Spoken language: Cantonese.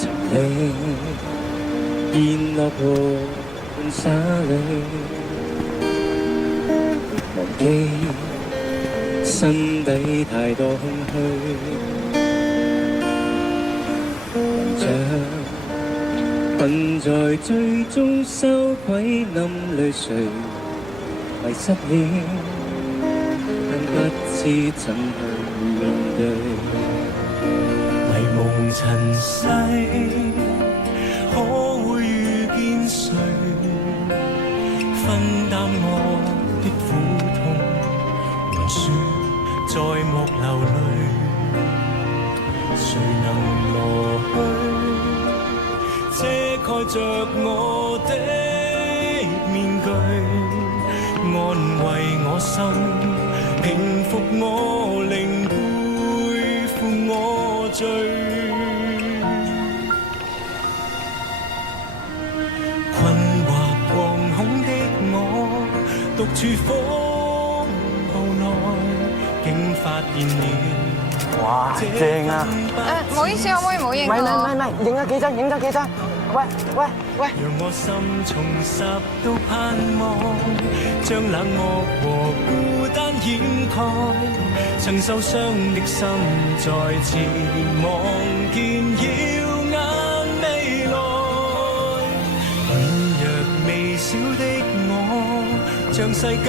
曾歷見落盤灑裏，忘記心底太多空虛，憑着困在最終羞愧暗淚垂，迷失了，但不知怎去面對。迷蒙塵世，可會遇見誰？分擔我的苦痛，還說再莫流淚。誰能挪去，遮蓋着我的面具，安慰我心，平復我靈，背負我罪。困惑惶恐的我，獨處風暴內，竟發現了。哇，正啊！唔好意思，可唔可以唔好影我？唔，影咗幾張，影咗幾張。喂！讓我心重拾到盼望，將冷漠和孤單掩蓋，曾受傷的心再次望見耀眼未來。軟弱微小的我，像世間